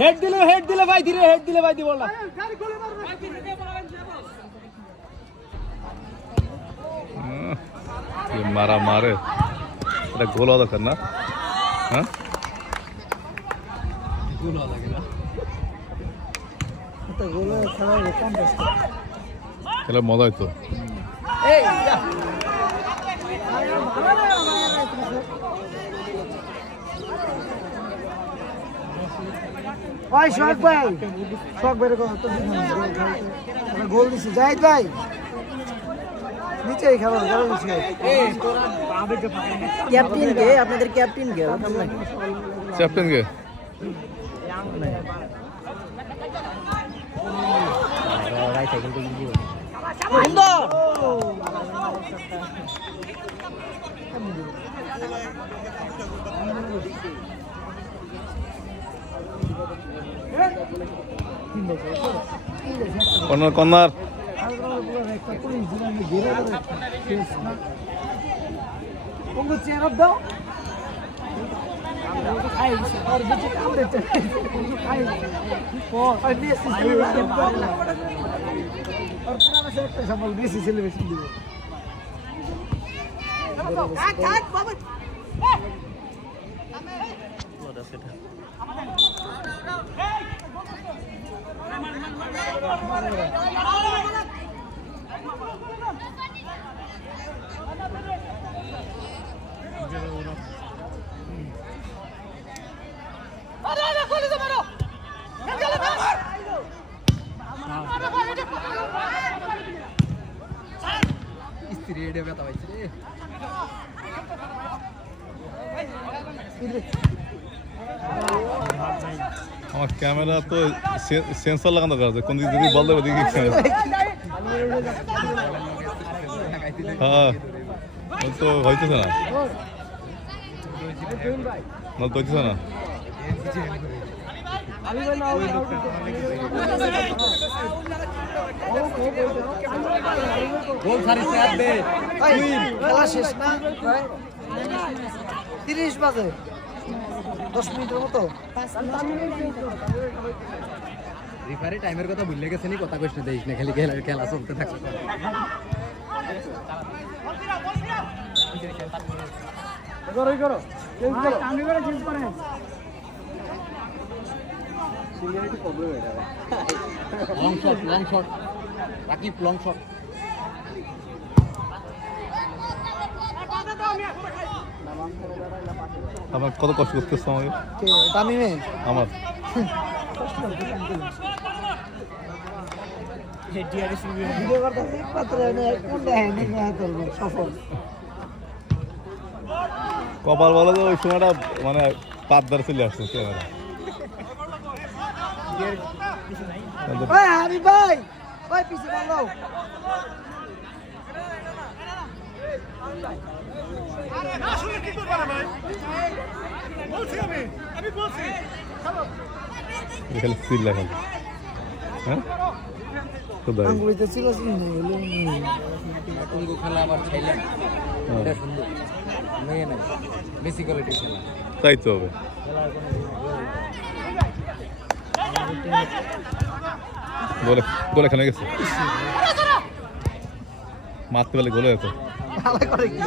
Head दिले भाई धीरे हेड दिले भाई दी बोल ये मारा मारे এটা গোল হওয়া দরকার না হ্যাঁ গোল হওয়া লাগে না এটা গোল খেলা কন্টেস্ট খেলা মজা হইতো এই ভাই শখ বের করো তো গোল দিছে জাহিদ ভাই নিচেই খেলো যাও নিচে ক্যাপ্টেন কে আপনাদের ক্যাপ্টেন কে ক্যাপ্টেন কে রাইট সাইকেল তো ইজি সুন্দর কর্নার কর্নার দাও বেশি সেলিব্রেশন দিব আমার ক্যামেরা তো সেন্সর লাগানো দরকার আছে কোন দিক থেকে বল দেবে দেখি হ্যাঁ তো হইতেছে না না তো হইতেছে না খেলা শেষ না 30 বাজে 10 মিনিটের মতো রিফারি টাইমের কথা ভুলে গেছে নি কথা কইতে দেইস না খালি খেলা চলতে থাকে করো চেঞ্জ করো আমি করে চেঞ্জ করেন সিনিয়রিটি প্রবলেম এটা long shot Rakib long shot আমার কত কষ্ট করতেছ আমাকে তামিমে আমার ভিডিও করতে একমাত্র কোন দেখেন না করব সফল কপাল বলো তো ওই সময়টা মানে পাতদার চলে আসছে ক্যামেরা ভাই হাবিব ভাই ভাই পিছে বলো আসলে কি করব ভাই বলছি আমি বলছি চলো এখানে সিল লাগাল হ্যাঁ তো দাই আঙ্গুলিতে ছিল টুঙ্গু খেলা আবার ছাইলেন এটা সুন্দর মেয়ে নাই বেসিক কোয়ালিটি খেলা তাই তো হবে গোলে গোলে খেলে গেছে মারতে পারলে গোলে যেত ভালো করে কি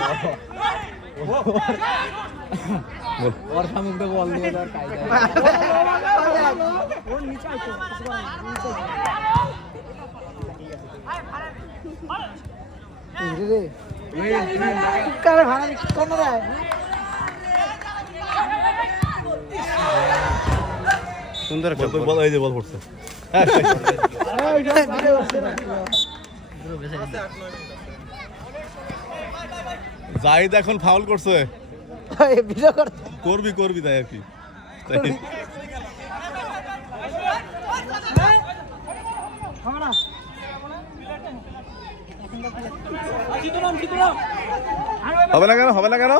ওর সামনে বল দিয়ে আর কায়দা ওর নিচে আইতো রে কারে ভাড়া কোন রে সুন্দর একটা বল এই যে বল পড়ছে হ্যাঁ জাহিদ এখন ফাউল করছে করবি তাই আর কি হবে না কেন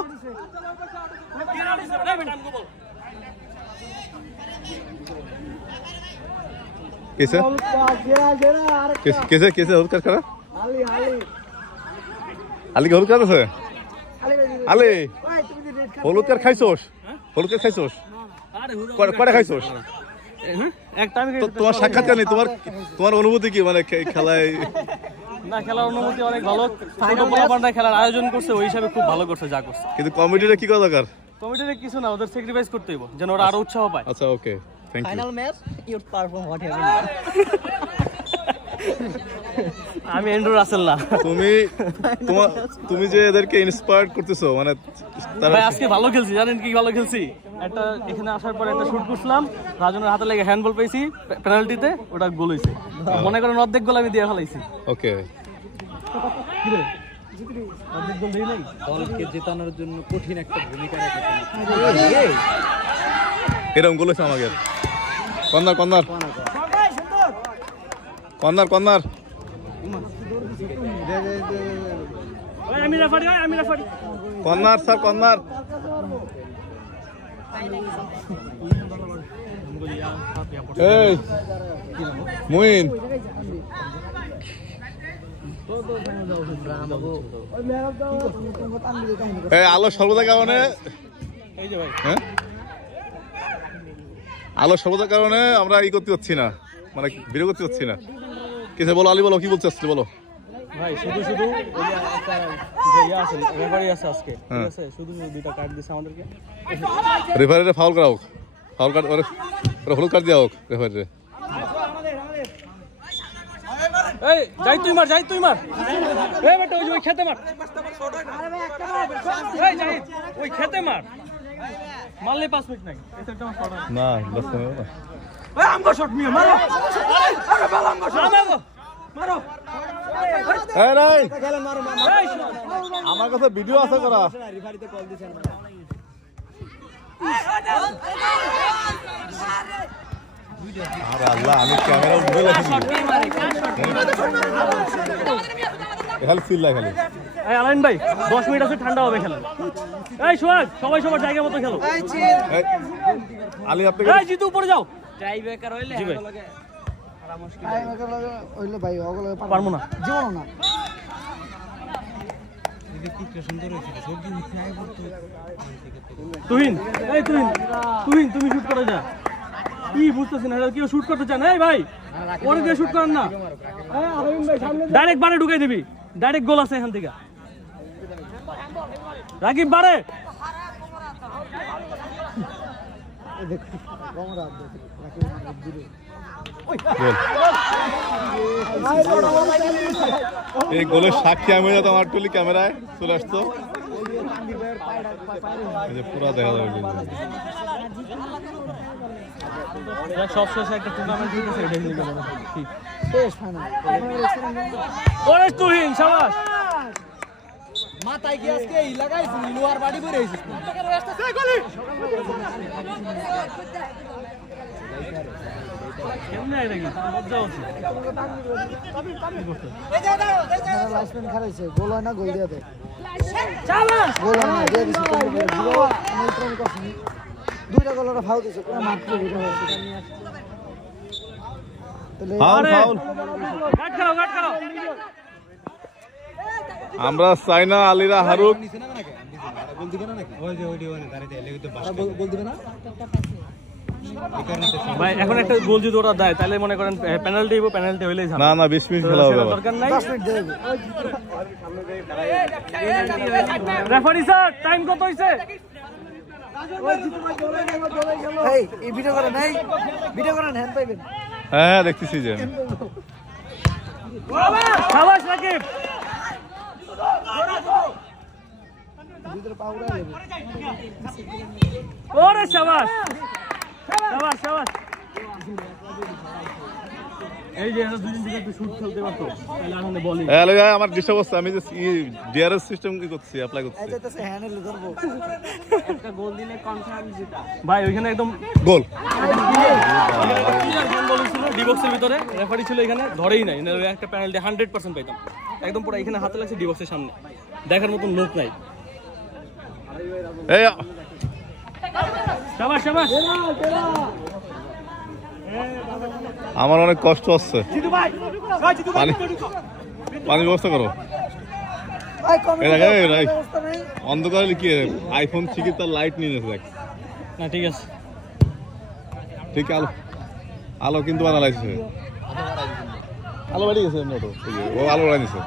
कैसे कैसे कैसे कैसे होता करा আলি আলি আলি হলুদ কার্ড আছে আলি আলি ওই তুমি যে রেড কার্ড হলুদ কার্ড খাইছোস হলুদ কার্ড খাইছোস কয়টা খাইছোস একটা আমি তোমার সাক্ষাৎকার নেই তোমার অনুভূতি কি মানে খেলায় না খেলার অনুভূতি অনেক ভালো ছোট পোলাপানরা খেলার আয়োজন করছে ওই হিসাবে খুব ভালো করছে যা করছে কিন্তু কমিটিটা কি করা দরকার কমিটিতে কিছু না ওদের স্যাক্রিফাইস করতে হইব যেন ওরা আরো উৎসাহ পায় আচ্ছা okay thank you final match you perform what happen আমি এন্ড্রু রাসেল না তুমি যে এদেরকে ইন্সপায়ার করতেছো মানে তারা ভাই আজকে ভালো খেলছি জানেন কি ভালো খেলছি একটা এখানে আসার পরে একটা শুট করছিলাম রাজনের হাতে লেগে হ্যান্ডবল পেয়েছি পেনাল্টিতে ওটা গোল হইছে মনে করেন অর্ধেক গোল আমি দিয়ে ফেলাইছি ওকে অর্ধেক গোল দেই নাই দলকে জেতানোর জন্য কঠিন একটা ভূমিকা রেখেছেন এরকম গোল হয়েছে আমাকে কর্নার কর্নার কর্নার কর্নার ওই আমি রেফারি কর্নার স্যার কর্নার এই মুইন ওই মেরাজ দাও তুমি তানবির কাহিনী এই আলো সর্বদা কারণে এই যে ভাই হ্যাঁ আলো সর্বদা কারণে আমরা করতে পারছি না মানে ভিডিও করতে পারছি না কিছু বলো আলী বলো কি বলতে আসছে বলো ভাই শুধু ওই যে একটা যে ইয়া আছে রেফারি আছে আজকে ঠিক আছে শুধু দুইটা কার্ড দিছে আমাদেরকে রেফারিরে ফাউল করা হোক ফাউল কার্ড ওরে হলুদ কার্ড দেওয়া হোক রেফারিরে এই যাই তুই মার এই বেটা ওই খেতে মার এই যাই ওই খেতে মার মারলে 5 মিনিট নাই এটা একটা শট না বাস না এই আমগো শট মিয়া মারো আরে বাল আমগো শট মারো এই রাই এই আমার কাছে ভিডিও আছে করা আরে আল্লাহ আমি ক্যামেরা উঠে লাগি খালি চিল্লা খালি এই আলাইন ভাই 10 মিনিট আছে ঠান্ডা হবে খেলা এই সোহাগ সবাই সবার জায়গা মতো খেলো এই, আলী আপনি এই জিতু উপরে যাও আই মাকে হইলো ভাই ওগুলো পারবো না জীবন না তুহিন তুমি শুট করে যা কি বুঝতেছেন না কেউ শুট করতে চান এই ভাই ওরে দিয়ে শুট করেন না ডাইরেক্ট বারে ঢুকাই দিবি ডাইরেক্ট গোল আছে এখান থেকে রাকিব বারে দেখো কমরা এই গোলের সাক্ষী আমি তো আমার টুলি ক্যামেরায় চলে আসতো এই যে পুরা দেখা যাবে সব শেষে একটা টুর্নামেন্ট হইতেছে এটা নিয়ে গেল ঠিক শেষ ফাইনাল ওরে তুহিন শাবাশ মাথায় কি আজকে এই লাগাইছি লোয়ার বাড়ি করে আইছিস কেমনে এটা কি মজা হচ্ছে লাস্টম্যান খারাইছে গোল হয় না গোল দিয়ে দেয় গোল হয় না দিয়ে দিছে দুইটা গোল ওরা ফাউল দিছে পুরো মাত্র ভিডিও হয়েছে তাহলে ফাউল ফাউল কাট করো আমরা চাই না আলীরা হারুক গোল দিবে না নাকি ওই যে দাঁড়াইতে এলে তো গোল দিবে না ভাই এখন একটা গোল যদি ওরা দেয় তাহলে মনে করেন পেনাল্টি হইলেই না না 20 মিনিট খেলা হবে দরকার নাই 10 মিনিট দেবে রেফারি স্যার টাইম কত হইছে এই ভিডিও করেন হ্যান্ড পাইবেন হ্যাঁ দেখতেছি যে শাবাশ রাকিব ভিতরে পাউডার দেবে ওরে শাবাশ এই যে এরা দুজন দিকে একটু শুট খেলতে পারতো তাহলে এখন বলি এই আলী ভাই আমার ডিস্টার্ব হচ্ছে আমি যে ডিআরএস সিস্টেম কি করছি অ্যাপ্লাই করছি চাইতেছে হ্যান্ডেল ধরবো একটা গোল দিলে কনফার্ম জিতা ভাই ওইখানে একদম গোল ডিবক্সের ভিতরে রেফারি ছিল এখানে ধরেই নাই একটা পেনাল্টি 100% পাইতাম একদম পুরো এখানে হাতে লাগছে ডিবক্সের সামনে দেখার মতন লোক নাই এই শাবাশ আমার অনেক কষ্ট হচ্ছে জিতু ভাই পানি পানির ব্যবস্থা করো। ভাই কমিটি এই দেখো, এই রাই। ব্যবস্থা নেই। অন্ধকারে কি আইফোন থেকে তার লাইট নিয়ে নিয়েছে দেখ। না ঠিক আছে ঠিক আলো আলো কিন্তু বানা লাগছে। আলো বাড়ি গেছে এমনি তো এই যে, ও আলো বাড়াই নিছে।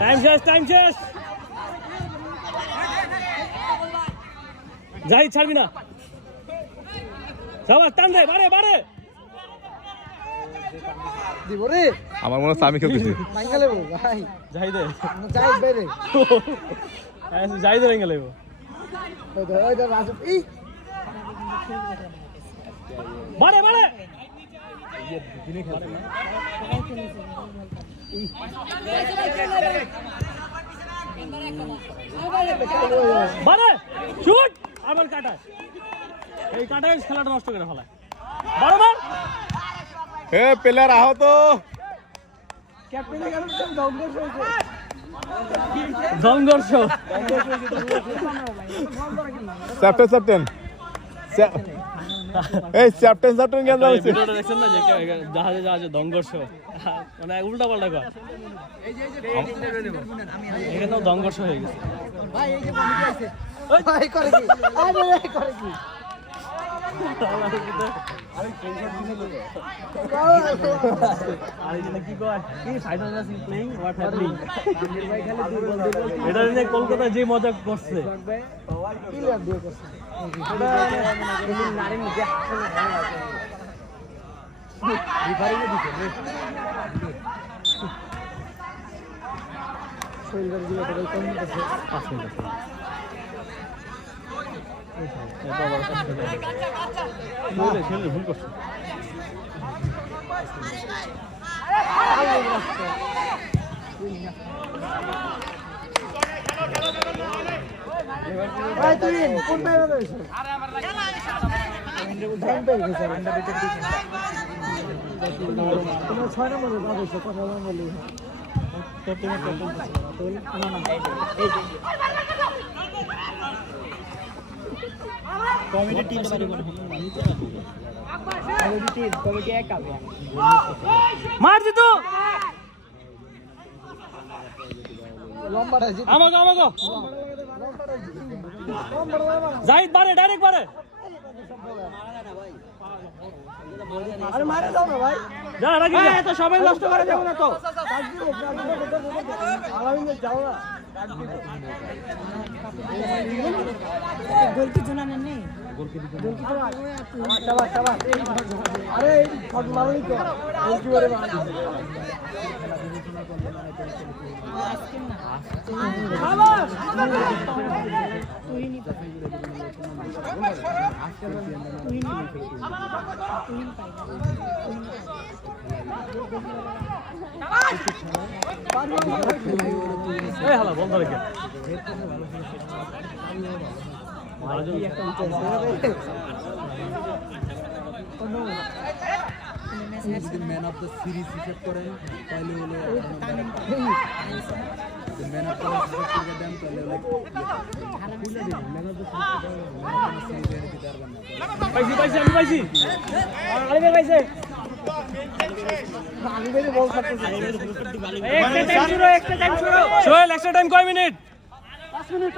টাইম শেষ যাই ছাড়বি না সবার টান দে বারে দিব রে আমার মনে হচ্ছে আমি খেলতেছি। মাইঙ্গা লেবো ভাই যাই দে যাই বাইরে যাই দে রেঙ্গে লেবো ওই দে রাজু এই বারে বারে শুট আবার কাটা এই কাটায় খেলাটা নষ্ট করে ফেলায় বারে মার এ প্লেয়ার আহত। ক্যাপ্টেনের কাছে দংগস হয়েছে সংঘর্ষ ক্যাপ্টেন এই ক্যাপ্টেন কেন এই হচ্ছে? ভিডিওটা দেখছেন না যে জাহাজে দংঘর্ষ মানে উল্টা পাল্টা কর এখানেও দংঘর্ষ হয়ে গেছে ভাই করে কি আরে করে কি আর এখানে কি কয় কি final match is playing what happening এটা নিয়ে কলকাতা যে মজা করছে ক্লিয়ার দিয়ে করছে নারী নিজে রিফারিং এ দিছে শরীরের দিকে তো কম দিতেছে 5 মিনিট ছেলে ভুল করছে ভাই তুই কোন পাইবা কইছ টাইম পেয়ে গেছে আন্ডা বিটে দিছে তোমার 6 নম্বরে যাবে কথা বলি ক্যাপ্টেন না না এই যে কমিটি টিম কমিটি এক কাজ মার দিতো লম্বাটা জিত আমাগো জাহিদ বারে ডাইরেক্ট বারে আরে মারে দাও না ভাই যা রাখি এত সবাই নষ্ট করে যাবো না তো আলামিন যাও না গোল কি জানা নেই শাবাশ আরে শট মারলি তো গোলকি করে মার শাবাশ এই হালা বন্ধ রেখে ম্যান অফ দ্য সিরিজ হিসেব করেন তাহলে হলো ম্যান অফ দ্য সিরিজ দেন তাহলে হলো ম্যান অফ দ্য সিরিজ দিতে পারবেন না পাইছি আমি পাইছি আলিবে পাইছে আলিবে বল করতেছে একটা টাইম শুরু সোহেল এক্সট্রা টাইম কয় মিনিট 5 মিনিট